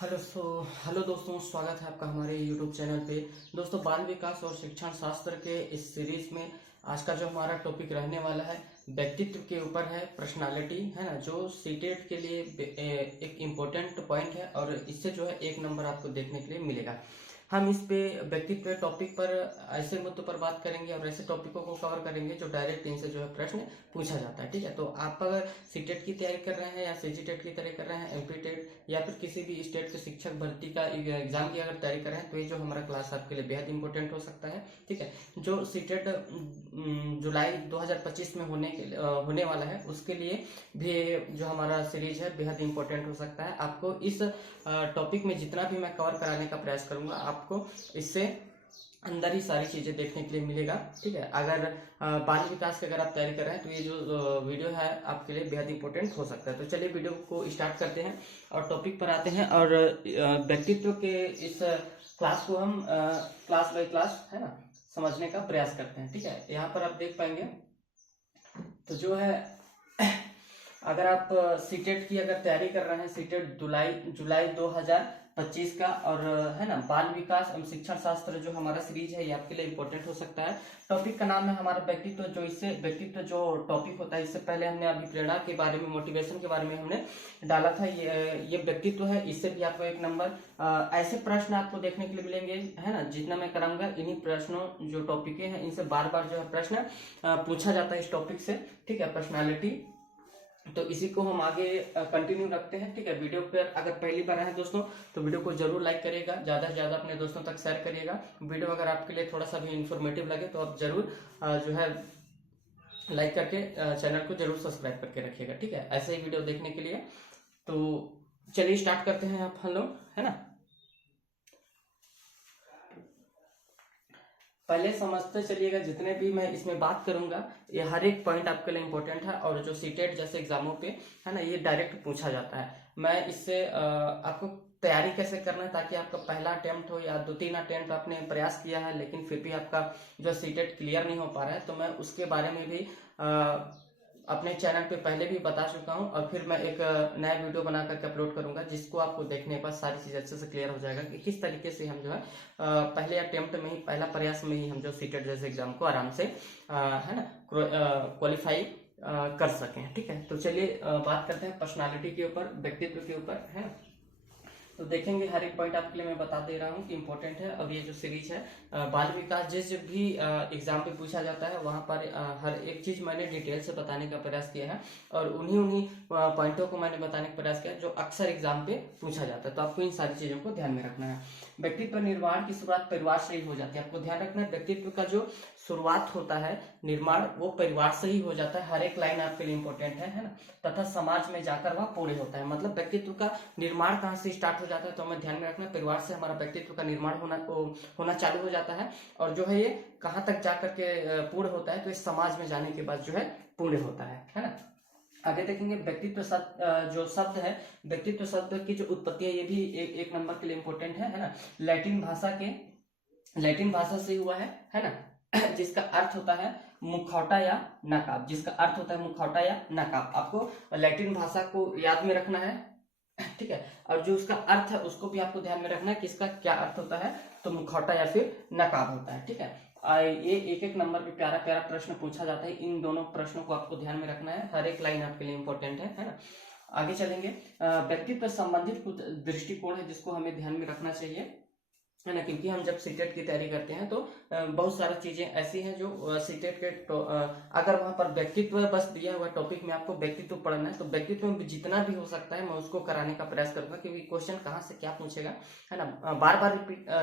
Hello दोस्तों, स्वागत है आपका हमारे YouTube चैनल पे। दोस्तों, बाल विकास और शिक्षण शास्त्र के इस सीरीज में आज का जो हमारा टॉपिक रहने वाला है व्यक्तित्व के ऊपर है, पर्सनालिटी है ना, जो सीटेट के लिए एक इम्पोर्टेंट पॉइंट है और इससे जो है 1 नंबर आपको देखने के लिए मिलेगा। हम इस पे व्यक्तित्व टॉपिक पर ऐसे मुद्दों पर बात करेंगे और ऐसे टॉपिकों को कवर करेंगे जो डायरेक्ट इनसे जो है प्रश्न पूछा जाता है। ठीक है, तो आप अगर सीटेट की तैयारी कर रहे हैं या सीजीटेट की तैयारी कर रहे हैं, एमपीटेट या फिर किसी भी स्टेट के शिक्षक भर्ती का एग्जाम की अगर तैयारी कर रहे हैं, तो ये जो हमारा क्लास आपके लिए बेहद इंपॉर्टेंट हो सकता है। ठीक है, जो सीटेट जुलाई 2025 में होने वाला है, उसके लिए भी जो हमारा सीरीज है बेहद इंपॉर्टेंट हो सकता है। आपको इस टॉपिक में जितना भी मैं कवर कराने का प्रयास करूंगा, आपको इससे अंदर ही सारी चीजें देखने के लिए मिलेगा। ठीक है, अगर बाल विकास की अगर आप तैयारी कर रहे हैं तो ये जो वीडियो है आपके लिए बेहद इंपॉर्टेंट हो सकता है। तो चलिए वीडियो को स्टार्ट करते हैं और टॉपिक पर आते हैं और व्यक्तित्व के इस क्लास को हम क्लास बाय क्लास है ना समझने का प्रयास करते हैं। ठीक है, यहाँ पर आप देख पाएंगे तो जो है अगर आप सीटेट की अगर तैयारी कर रहे हैं, सीटेट जुलाई 2025 का और है ना, बाल विकास एवं शिक्षण शास्त्र जो हमारा सीरीज है ये आपके लिए इंपॉर्टेंट हो सकता है। टॉपिक का नाम है हमारा व्यक्तित्व। व्यक्तित्व जो टॉपिक होता है, इससे पहले हमने अभिप्रेरणा के बारे में, मोटिवेशन के बारे में हमने डाला था। ये व्यक्तित्व है, इससे भी आपको 1 नंबर ऐसे प्रश्न आपको देखने के लिए मिलेंगे है ना। जितना मैं कराऊंगा इन्हीं प्रश्नों जो टॉपिक है इनसे बार बार जो है प्रश्न पूछा जाता है इस टॉपिक से। ठीक है, पर्सनैलिटी, तो इसी को हम आगे कंटिन्यू रखते हैं। ठीक है, वीडियो पर अगर पहली बार है दोस्तों तो वीडियो को जरूर लाइक करिएगा, ज्यादा से ज्यादा अपने दोस्तों तक शेयर करिएगा। वीडियो अगर आपके लिए थोड़ा सा भी इंफॉर्मेटिव लगे तो आप जरूर जो है लाइक करके चैनल को जरूर सब्सक्राइब करके रखिएगा। ठीक है, ऐसे ही वीडियो देखने के लिए। तो चलिए स्टार्ट करते हैं आप हम लोग है ना। पहले समझते चलिएगा, जितने भी मैं इसमें बात करूंगा ये हर एक पॉइंट आपके लिए इंपॉर्टेंट है और जो सीटेट जैसे एग्जामों पे है ना ये डायरेक्ट पूछा जाता है। मैं इससे आपको तैयारी कैसे करना है, ताकि आपका पहला अटेम्प्ट हो या 2-3 अटेम्प्ट आपने प्रयास किया है लेकिन फिर भी आपका जो सीटेट क्लियर नहीं हो पा रहा है, तो मैं उसके बारे में भी अपने चैनल पे पहले भी बता चुका हूं और फिर मैं एक नया वीडियो बना करके अपलोड करूंगा, जिसको आपको देखने पर सारी चीज अच्छे से क्लियर हो जाएगा कि किस तरीके से हम जो है पहले अटेम्प्ट में ही, पहला प्रयास में ही हम जो सीटेट जैसे एग्जाम को आराम से है ना क्वालिफाई कर सकें। ठीक है, तो चलिए बात करते हैं पर्सनालिटी के ऊपर, व्यक्तित्व के ऊपर है ना। तो देखेंगे हर एक पॉइंट आपके लिए मैं बता दे रहा हूँ कि इंपॉर्टेंट है। अब ये जो सीरीज है बाल विकास जिस भी एग्जाम पे पूछा जाता है वहां पर हर एक चीज मैंने डिटेल से बताने का प्रयास किया है और उन्हीं पॉइंटों को मैंने बताने का प्रयास किया जो अक्सर एग्जाम पे पूछा जाता है। तो आपको इन सारी चीजों को ध्यान में रखना है। व्यक्तित्व निर्माण की शुरुआत परिवार से ही हो जाती है। आपको ध्यान रखना है, व्यक्तित्व का जो शुरुआत होता है, निर्माण, वो परिवार से ही हो जाता है। हर एक लाइन आपके लिए इंपॉर्टेंट है ना। तथा समाज में जाकर वह पूर्ण होता है। मतलब व्यक्तित्व का निर्माण कहाँ से स्टार्ट हो जाता है, तो हमें ध्यान में रखना, परिवार से हमारा व्यक्तित्व का निर्माण होना चालू हो जाता है और जो है ये कहाँ तक जाकर के पूर्ण होता है, तो इस समाज में जाने के बाद जो है पूर्ण होता है ना। आगे देखेंगे व्यक्तित्व जो शब्द है, व्यक्तित्व शब्द की जो उत्पत्ति है ये भी एक नंबर के लिए इंपॉर्टेंट है ना। लैटिन भाषा से हुआ है ना, जिसका अर्थ होता है मुखौटा या नकाब। जिसका अर्थ होता है मुखौटा या नकाब। आपको लैटिन भाषा को याद में रखना है। ठीक है, और जो उसका अर्थ है उसको भी आपको ध्यान में रखना है कि इसका क्या अर्थ होता है, तो मुखौटा या फिर नकाब होता है। ठीक है, ये एक नंबर पे प्यारा प्यारा प्रश्न पूछा जाता है। इन दोनों प्रश्नों को आपको ध्यान में रखना है, हर एक लाइन आपके लिए इंपॉर्टेंट है ना। आगे चलेंगे, व्यक्तित्व संबंधित कुछ दृष्टिकोण है जिसको हमें ध्यान में रखना चाहिए है ना, क्योंकि हम जब सीटेट की तैयारी करते हैं तो बहुत सारी चीजें ऐसी हैं जो सीटेट के अगर वहां पर व्यक्तित्व बस दिया हुआ टॉपिक में आपको व्यक्तित्व पढ़ना है, तो व्यक्तित्व में जितना भी हो सकता है मैं उसको कराने का प्रयास करूंगा, क्योंकि क्वेश्चन कहाँ से क्या पूछेगा है ना। बार बार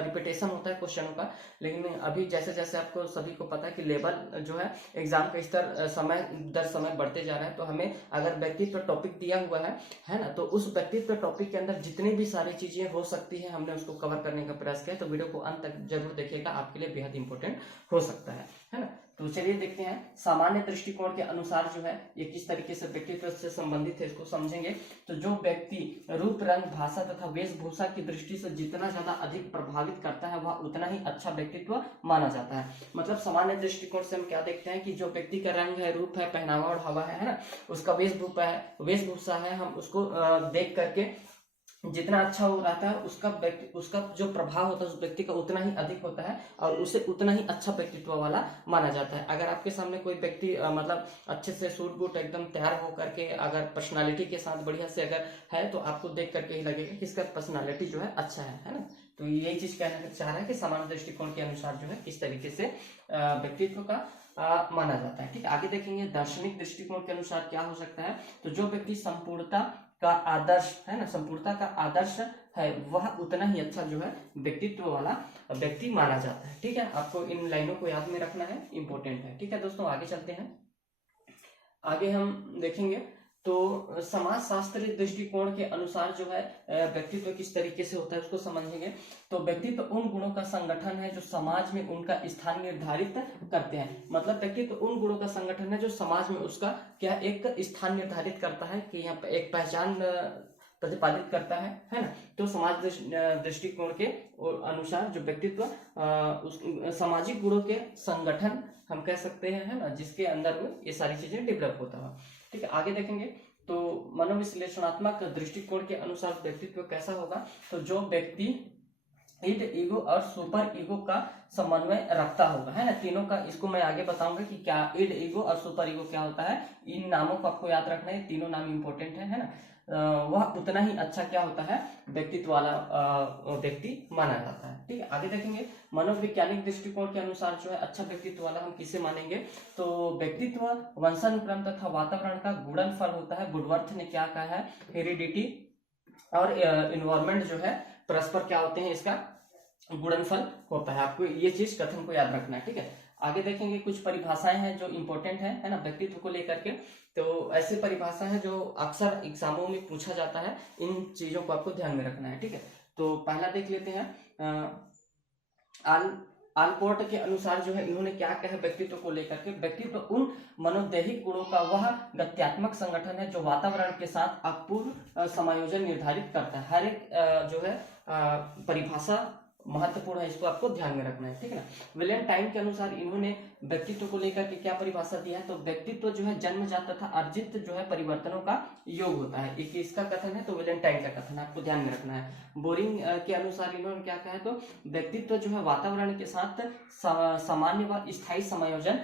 रिपीटेशन होता है क्वेश्चनों का, लेकिन अभी जैसे जैसे आपको सभी को पता है कि लेवल जो है एग्जाम का स्तर समय दर समय बढ़ते जा रहा है, तो हमें अगर व्यक्तित्व टॉपिक दिया हुआ है ना, तो उस व्यक्तित्व टॉपिक के अंदर जितनी भी सारी चीजें हो सकती है हमने उसको कवर करने का प्रयास किया। तो वीडियो को अंत तक जरूर देखिएगा, आपके लिए बेहद इंपॉर्टेंट हो सकता है ना। तो चलिए देखते हैं सामान्य दृष्टिकोण के अनुसार जो है ये किस तरीके से व्यक्तित्व से संबंधित है, इसको समझेंगे। तो जो व्यक्ति रूप, रंग, भाषा तथा वेशभूषा की दृष्टि से जितना ज्यादा अधिक प्रभावित करता है वह उतना ही अच्छा व्यक्तित्व माना जाता है। मतलब सामान्य दृष्टिकोण से हम क्या देखते हैं कि जो व्यक्ति का रंग है, रूप है, पहनावा और हवा है ना, उसका वेशभूषा है, हम उसको देख करके जितना अच्छा वो रहता है उसका जो प्रभाव होता है उस व्यक्ति का उतना ही अधिक होता है और उसे उतना ही अच्छा व्यक्तित्व वाला माना जाता है। अगर आपके सामने कोई व्यक्ति मतलब अच्छे से सूट बूट एकदम तैयार होकर के अगर पर्सनालिटी के साथ बढ़िया से अगर है तो आपको देख करके ही लगेगा कि इसका पर्सनालिटी जो है अच्छा है ना। तो यही चीज कहना चाह रहा है कि सामान्य दृष्टिकोण के अनुसार जो है किस तरीके से व्यक्तित्व का माना जाता है। ठीक है, आगे देखेंगे दार्शनिक दृष्टिकोण के अनुसार क्या हो सकता है। तो जो व्यक्ति संपूर्णता का आदर्श है ना, संपूर्णता का आदर्श है वह उतना ही अच्छा जो है व्यक्तित्व वाला व्यक्ति माना जाता है। ठीक है, आपको इन लाइनों को याद में रखना है, इंपॉर्टेंट है। ठीक है दोस्तों, आगे चलते हैं। आगे हम देखेंगे तो समाज शास्त्रीय दृष्टिकोण के अनुसार जो है व्यक्तित्व किस तरीके से होता है उसको समझेंगे। तो व्यक्तित्व उन गुणों का संगठन है जो समाज में उनका स्थान निर्धारित करते हैं। मतलब व्यक्तित्व उन गुणों का संगठन है जो समाज में उसका क्या एक स्थान निर्धारित करता है कि यहाँ पे एक पहचान प्रतिपादित करता है ना। तो समाज दृष्टिकोण के अनुसार जो व्यक्तित्व उस सामाजिक गुणों के संगठन हम कह सकते हैं, है ना, जिसके अंदर में ये सारी चीजें डेवलप होता है। ठीक है, आगे देखेंगे तो मनोविश्लेषणात्मक दृष्टिकोण के अनुसार व्यक्तित्व कैसा होगा। तो जो व्यक्ति इड, ईगो और सुपर ईगो का समन्वय रखता होगा, है ना। तीनों का इसको मैं आगे बताऊंगा कि क्या इड, ईगो और सुपर ईगो क्या होता है। इन नामों को आपको याद रखना है, तीनों नाम इंपॉर्टेंट है ना। वह उतना ही अच्छा क्या होता है व्यक्तित्व वाला व्यक्ति माना जाता है। ठीक है, आगे देखेंगे मनोवैज्ञानिक दृष्टिकोण के अनुसार जो है अच्छा व्यक्तित्व वाला हम किसे मानेंगे। तो व्यक्तित्व वंशानुक्रम तथा वातावरण का गुणनफल होता है। वुडवर्थ ने क्या कहा है, हेरिडिटी और इन्वायरमेंट जो है परस्पर क्या होते हैं, इसका गुणनफल होता है। आपको ये चीज कथन को याद रखना है। ठीक है, आगे देखेंगे कुछ परिभाषाएं हैं जो इंपॉर्टेंट है ना व्यक्तित्व को लेकर के। तो ऐसे परिभाषा है जो अक्सर एग्जामों में पूछा जाता है, इन चीजों को आपको ध्यान में रखना है। ठीक है, तो पहला देख लेते हैं आलपोर्ट के अनुसार जो है इन्होंने क्या कहा व्यक्तित्व को लेकर के। व्यक्तित्व उन मनोदैहिक गुणों का वह गत्यात्मक संगठन है जो वातावरण के साथ अपूर्व समायोजन निर्धारित करता है। हर एक जो है परिभाषा महत्वपूर्ण है, इसको आपको ध्यान में रखना है। ठीक है ना। विलेंटाइन के अनुसार इन्होंने व्यक्तित्व को लेकर के क्या परिभाषा दिया है। तो व्यक्तित्व जो है जन्मजात तथा अर्जित जो है परिवर्तनों का योग होता है, एक इसका कथन है। तो विलेंटाइन का कथन आपको ध्यान में रखना है। बोरिंग के अनुसार इन्होंने क्या कहा है, तो व्यक्तित्व जो है वातावरण के साथ सामान्य व स्थायी समायोजन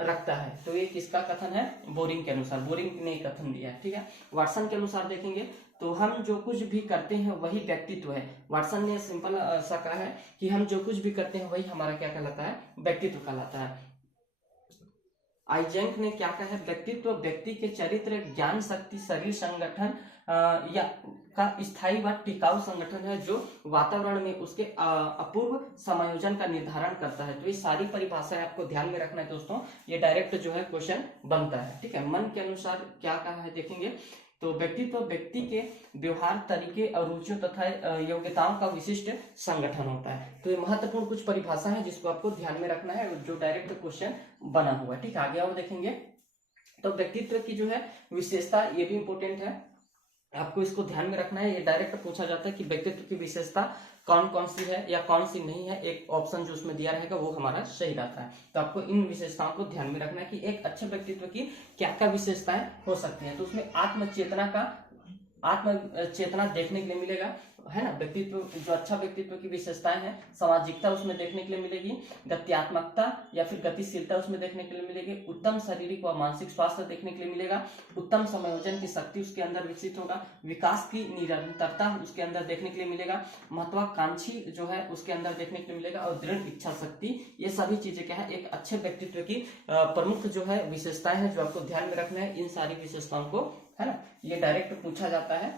रखता है। तो ये किसका कथन है, बोरिंग के अनुसार, बोरिंग ने कथन दिया है। ठीक है, वाटसन के अनुसार देखेंगे तो हम जो कुछ भी करते हैं वही व्यक्तित्व है। वाटसन ने सिंपल सा कहा है कि हम जो कुछ भी करते हैं वही हमारा क्या कहलाता है, व्यक्तित्व कहलाता है। आइजेंक ने क्या कहा है, व्यक्तित्व व्यक्ति के चरित्र, ज्ञान शक्ति, शरीर संगठन या का स्थायी व टिकाऊ संगठन है जो वातावरण में उसके अपूर्व समायोजन का निर्धारण करता है। तो ये सारी परिभाषाएं आपको ध्यान में रखना है दोस्तों, ये डायरेक्ट जो है क्वेश्चन बनता है। ठीक है, मन के अनुसार क्या कहा है देखेंगे। तो व्यक्तित्व व्यक्ति के व्यवहार, तरीके और रुचियों तथा योग्यताओं का विशिष्ट संगठन होता है। तो ये महत्वपूर्ण कुछ परिभाषा है जिसको आपको ध्यान में रखना है, जो डायरेक्ट क्वेश्चन बना हुआ है। ठीक है, आगे और देखेंगे तो व्यक्तित्व की जो है विशेषता, ये भी इंपॉर्टेंट है, आपको इसको ध्यान में रखना है। ये डायरेक्ट पूछा जाता है कि व्यक्तित्व की विशेषता कौन कौन सी है या कौन सी नहीं है। एक ऑप्शन जो उसमें दिया रहेगा वो हमारा सही रहता है। तो आपको इन विशेषताओं को ध्यान में रखना है कि एक अच्छे व्यक्तित्व की क्या क्या विशेषताएं हो सकती हैं। तो उसमें आत्मचेतना देखने के लिए मिलेगा, है ना। व्यक्तित्व जो अच्छा व्यक्तित्व की विशेषताएं हैं, सामाजिकता उसमें देखने के लिए मिलेगी, गत्यात्मकता या फिर गतिशीलता उसमें देखने के लिए मिलेगी, उत्तम शारीरिक व मानसिक स्वास्थ्य देखने के लिए मिलेगा, उत्तम समायोजन की शक्ति उसके अंदर विकसित होगा, विकास की निरंतरता उसके अंदर देखने के लिए मिलेगा, महत्वाकांक्षी जो है उसके अंदर देखने के लिए मिलेगा, और दृढ़ इच्छा शक्ति। ये सभी चीजें क्या है, एक अच्छे व्यक्तित्व की प्रमुख जो है विशेषताएं हैं जो आपको ध्यान में रखना है। इन सारी विशेषताओं को, है ना, ये डायरेक्ट पूछा जाता है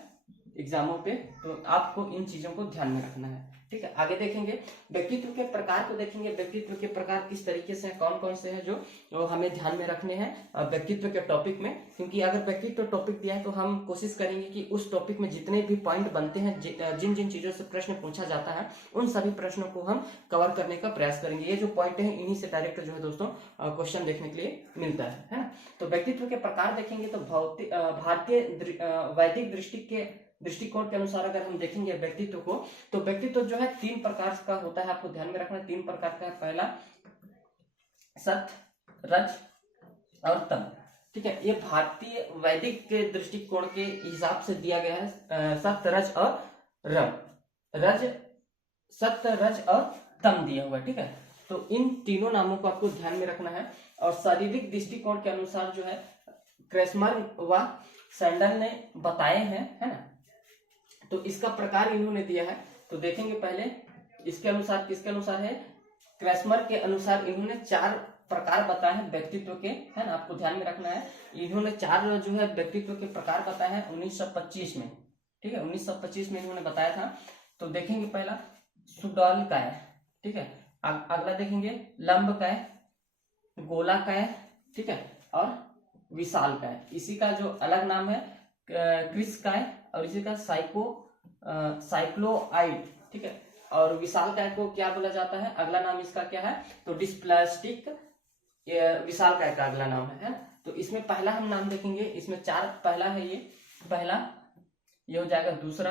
एग्जामों पे, तो आपको इन चीजों को ध्यान में रखना है। ठीक है, आगे देखेंगे व्यक्तित्व के प्रकार को देखेंगे। व्यक्तित्व के प्रकार किस तरीके से कौन कौन से हैं जो हमें ध्यान में रखने हैं व्यक्तित्व के टॉपिक में। क्योंकि अगर व्यक्तित्व टॉपिक दिया है तो हम कोशिश करेंगे कि उस टॉपिक में जितने भी पॉइंट बनते हैं, जिन जिन चीजों से प्रश्न पूछा जाता है, उन सभी प्रश्नों को हम कवर करने का प्रयास करेंगे। ये जो पॉइंट है इन्हीं से डायरेक्ट जो है दोस्तों क्वेश्चन देखने के लिए मिलता है ना। तो व्यक्तित्व के प्रकार देखेंगे तो भारतीय वैदिक दृष्टिकोण के अनुसार अगर हम देखेंगे व्यक्तित्व को, तो व्यक्तित्व जो है 3 प्रकार का होता है, आपको ध्यान में रखना है। 3 प्रकार का है। पहला सत, रज और तम। ठीक है, ये भारतीय वैदिक के दृष्टिकोण के हिसाब से दिया गया है, सत, रज और रम, रज, सत्य, रज और तम दिया हुआ, ठीक है। तो इन तीनों नामों को आपको ध्यान में रखना है। और शारीरिक दृष्टिकोण के अनुसार जो है क्रेसमर व सैंडल ने बताए हैं, है ना। तो इसका प्रकार इन्होंने दिया है, तो देखेंगे पहले इसके अनुसार, किसके अनुसार है, क्रेसमर के अनुसार इन्होंने 4 प्रकार बताए हैं व्यक्तित्व के, है ना, आपको ध्यान में रखना है। इन्होंने 4 जो है व्यक्तित्व के प्रकार बताए हैं 1925 में, ठीक है, 1925 में इन्होंने बताया था। तो देखेंगे पहला सुडॉलकाय, ठीक है। अगला देखेंगे लंबकाय, गोलाकाय, ठीक है, और विशालकाय। इसी का जो अलग नाम है क्रिसकाय, और इसी का साइक्लोआइड, ठीक है। और विशालकाय को क्या बोला जाता है, अगला नाम इसका क्या है, तो डिस्प्लास्टिक विशालकाय का अगला नाम है ना। तो इसमें पहला हम नाम देखेंगे, इसमें 4 पहला है, ये पहला, ये हो जाएगा दूसरा,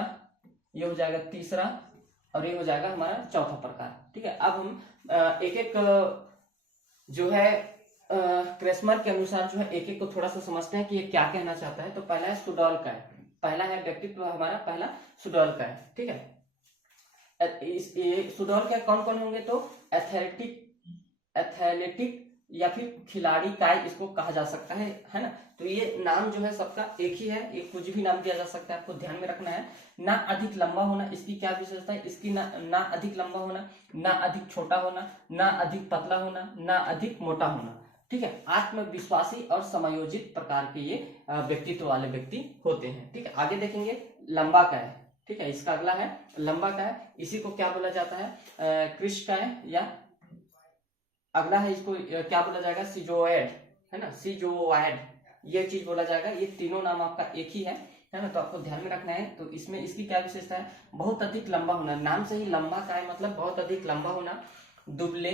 ये हो जाएगा तीसरा, और ये हो जाएगा हमारा चौथा प्रकार, ठीक है। अब हम एक एक जो है क्रेसमर के अनुसार जो है एक एक को थोड़ा सा समझते हैं कि ये क्या कहना चाहता है। तो पहला है सुडॉलकाय, पहला है व्यक्तित्व हमारा, पहला सुडॉलकाय, ठीक है। सुडॉलकाय कौन कौन होंगे, तो एथलेटिक या फिर खिलाड़ी काय इसको कहा जा सकता है ना। तो ये नाम जो है सबका एक ही है, ये कुछ भी नाम दिया जा सकता है, आपको ध्यान में रखना है। ना अधिक लंबा होना, इसकी क्या विशेषता है, इसकी ना अधिक लंबा होना, ना अधिक छोटा होना, ना अधिक पतला होना, ना अधिक मोटा होना, ठीक है। आत्मविश्वासी और समायोजित प्रकार के ये व्यक्तित्व वाले व्यक्ति होते हैं, ठीक है। आगे देखेंगे लंबा काय, ठीक है, इसका अगला है लंबा काय, इसी को क्या बोला जाता है, कृष काय, या अगला है इसको क्या बोला जाएगा, सिजोएड, है ना, सिजोएड, ये चीज बोला जाएगा। ये तीनों नाम आपका एक ही है ना, तो आपको ध्यान में रखना है। तो इसमें इसकी क्या विशेषता है, बहुत अधिक लंबा होना, नाम से ही लंबा काय मतलब बहुत अधिक लंबा होना, दुबले,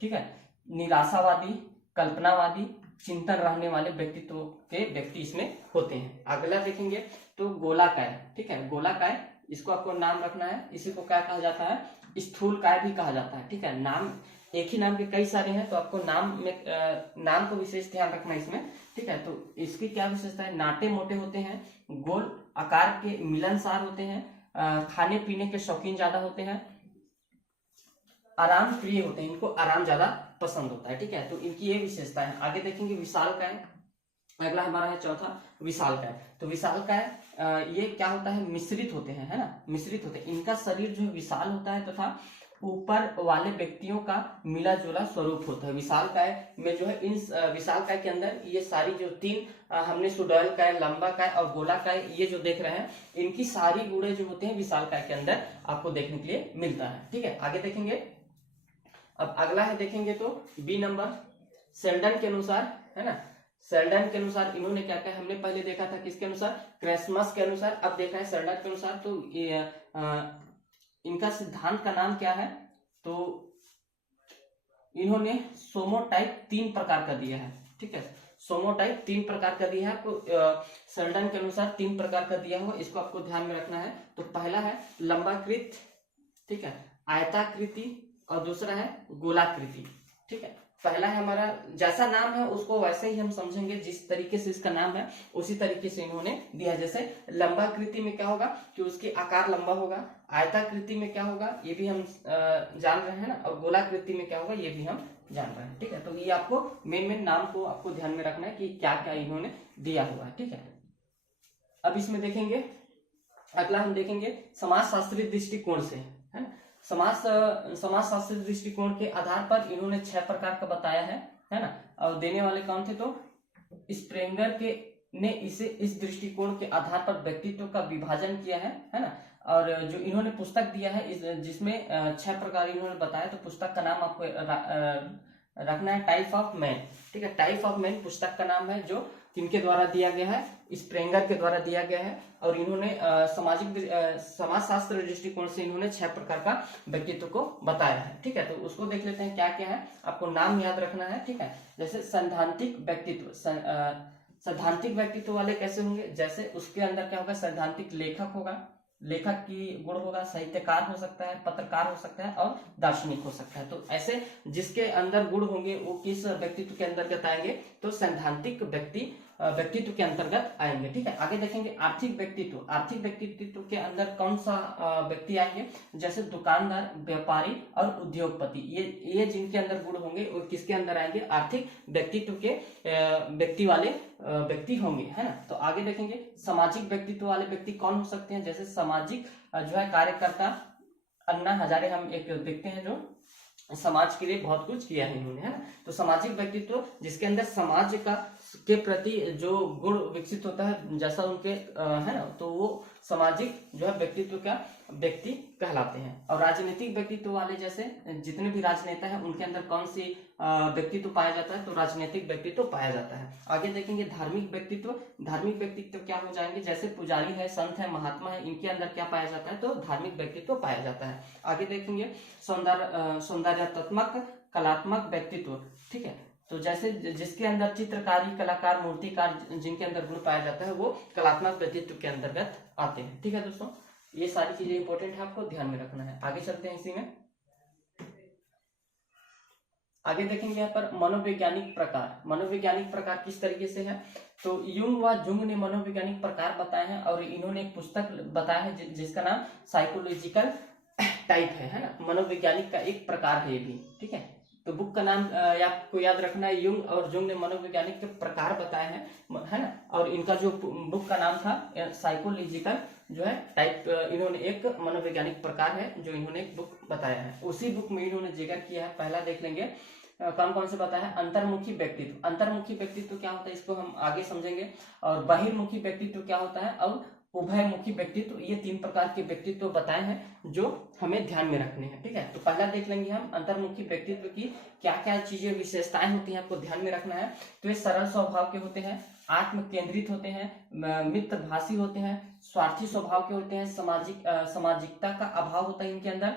ठीक है, निराशावादी, कल्पनावादी, चिंतन रहने वाले व्यक्तित्व के व्यक्ति इसमें होते हैं। अगला देखेंगे तो गोलाकाय, ठीक है, गोलाकाय, इसको आपको नाम रखना है, इसी को क्या कहा जाता है, स्थूलकाय भी कहा जाता है, ठीक है। नाम एक ही नाम के कई सारे हैं, तो आपको नाम को विशेष ध्यान रखना है इसमें, ठीक है। तो इसकी क्या विशेषता है, नाटे मोटे होते हैं, गोल आकार के मिलनसार होते हैं, खाने पीने के शौकीन ज्यादा होते हैं, आराम प्रिय होते हैं, इनको आराम ज्यादा पसंद होता है, ठीक है। तो इनकी ये विशेषता है। आगे देखेंगे विशालकाय, अगला हमारा है चौथा विशालकाय। तो विशालकाय ये क्या होता है, मिश्रित होते हैं, है ना, मिश्रित होते हैं। इनका शरीर जो है विशाल होता है तथा ऊपर वाले व्यक्तियों का मिला जुला स्वरूप होता है। विशालकाय में जो है, इन विशालकाय के अंदर ये सारी जो 3 हमने सुडौलकाय, लंबाकाय और गोलाकाय ये जो देख रहे हैं, इनकी सारी गुणे जो होते हैं विशालकाय के अंदर आपको देखने के लिए मिलता है, ठीक है। आगे देखेंगे, अब अगला है देखेंगे तो बी नंबर, सेल्डन के अनुसार, है ना, सेल्डन के अनुसार इन्होंने क्या कहा, हमने पहले देखा था किसके अनुसार, क्रेसमस के अनुसार, अब देखा है सेल्डन के अनुसार। तो इनका सिद्धांत का नाम क्या है, तो इन्होंने सोमोटाइप 3 प्रकार का दिया है, ठीक है, सोमोटाइप 3 प्रकार का दिया है। तो सेल्डन के अनुसार 3 प्रकार का दिया हुआ, इसको आपको ध्यान में रखना है। तो पहला है लंबाकृत, ठीक है, आयताकृति, और दूसरा है गोलाकृति, ठीक है। पहला है हमारा, जैसा नाम है उसको वैसे ही हम समझेंगे, जिस तरीके से इसका नाम है उसी तरीके से इन्होंने दिया। जैसे लंबाकृति में क्या होगा कि उसकी आकार लंबा होगा, आयताकृति में क्या होगा ये भी हम जान रहे हैं ना, और गोलाकृति में क्या होगा ये भी हम जान रहे हैं, ठीक है। तो ये आपको मेन नाम को आपको ध्यान में रखना है कि क्या क्या इन्होंने दिया हुआ है, ठीक है। अब इसमें देखेंगे, अगला हम देखेंगे समाजशास्त्री दृष्टिकोण से, है ना। समाजशास्त्री दृष्टिकोण के आधार पर इन्होंने 6 प्रकार का बताया है ना। और देने वाले कौन थे, तो स्प्रेंगर के ने इसे इस दृष्टिकोण के आधार पर व्यक्तित्व का विभाजन किया है ना। और जो इन्होंने पुस्तक दिया है जिसमें 6 प्रकार इन्होंने बताया, तो पुस्तक का नाम आपको रखना है टाइप ऑफ मैन, ठीक है। टाइप ऑफ मैन पुस्तक का नाम है, जो किनके द्वारा दिया गया है, स्प्रेंगर के द्वारा दिया गया है। और इन्होंने समाजशास्त्र दृष्टिकोण से इन्होंने 6 प्रकार का व्यक्तित्व को बताया है, ठीक है। तो उसको देख लेते हैं क्या क्या है, आपको नाम याद रखना है, ठीक है। जैसे सैद्धांतिक व्यक्तित्व, सैद्धांतिक व्यक्तित्व वाले कैसे होंगे, जैसे उसके अंदर क्या होगा, सैद्धांतिक लेखक होगा, लेखक की गुण होगा, साहित्यकार हो सकता है, पत्रकार हो सकता है, और दार्शनिक हो सकता है। तो ऐसे जिसके अंदर गुण होंगे वो किस व्यक्तित्व के अंदर आएंगे, तो सैद्धांतिक व्यक्ति व्यक्तित्व के अंतर्गत आएंगे। ठीक है, आगे देखेंगे आर्थिक व्यक्तित्व। आर्थिक व्यक्तित्व के अंदर कौन सा व्यक्ति आएंगे, जैसे दुकानदार, व्यापारी और उद्योगपति। ये जिनके अंदर गुण होंगे वो किसके अंदर आएंगे, आर्थिक व्यक्तित्व के व्यक्ति वाले व्यक्ति होंगे, है ना। तो आगे देखेंगे सामाजिक व्यक्तित्व वाले व्यक्ति कौन हो सकते हैं, जैसे सामाजिक जो है कार्यकर्ता। अन्ना हजारे हम एक देखते हैं जो समाज के लिए बहुत कुछ किया है इन्होंने, है ना। तो सामाजिक व्यक्तित्व जिसके अंदर समाज का के प्रति जो गुण विकसित होता है, जैसा उनके है ना, तो वो सामाजिक जो है व्यक्तित्व का व्यक्ति कहलाते हैं। और राजनीतिक व्यक्तित्व वाले जैसे जितने भी राजनेता हैं उनके अंदर कौन सी व्यक्तित्व पाया जाता है, तो राजनीतिक व्यक्तित्व पाया जाता है। आगे देखेंगे धार्मिक व्यक्तित्व। धार्मिक व्यक्तित्व क्या हो जाएंगे, जैसे पुजारी है, संत है, महात्मा है, इनके अंदर क्या पाया जाता है, तो धार्मिक व्यक्तित्व पाया जाता है। आगे देखेंगे सौंदर्यात्मक कलात्मक व्यक्तित्व। ठीक है, तो जैसे जिसके अंदर चित्रकारी, कलाकार, मूर्तिकार जिनके अंदर गुण पाया जाता है वो कलात्मक व्यक्तित्व के अंतर्गत आते हैं। ठीक है दोस्तों, ये सारी चीजें इंपॉर्टेंट है, आपको ध्यान में रखना है। आगे चलते हैं इसी में। आगे देखेंगे यहाँ पर मनोवैज्ञानिक प्रकार। मनोवैज्ञानिक प्रकार किस तरीके से है, तो युंग व जुंग ने मनोवैज्ञानिक प्रकार बताए हैं और इन्होंने एक पुस्तक बताया है जिसका नाम साइकोलॉजिकल टाइप है ना। मनोवैज्ञानिक का एक प्रकार है ये भी। ठीक है, तो बुक का नाम आपको याद रखना है, युंग और जुंग ने मनोवैज्ञानिक के प्रकार बताए हैं, है ना। और इनका जो बुक का नाम था साइकोलॉजिकल जो है टाइप, इन्होंने एक मनोवैज्ञानिक प्रकार है जो इन्होंने एक बुक बताया है। उसी बुक में इन्होंने जिक्र किया है, पहला देख लेंगे कौन कौन से बताया है। अंतर्मुखी व्यक्तित्व। अंतर्मुखी व्यक्तित्व क्या होता है इसको हम आगे समझेंगे। और बहिर्मुखी व्यक्तित्व क्या होता है, और उभयमुखी व्यक्तित्व। ये 3 प्रकार के व्यक्तित्व बताए हैं जो हमें ध्यान में रखने हैं। ठीक है, तो पहला देख लेंगे हम अंतर्मुखी व्यक्तित्व की क्या क्या चीजें विशेषताएं होती हैं, आपको ध्यान में रखना है। तो ये सरल स्वभाव के होते हैं, आत्म केंद्रित होते हैं, मित्रभाषी होते हैं, स्वार्थी स्वभाव के होते हैं, सामाजिकता का अभाव होता है इनके अंदर,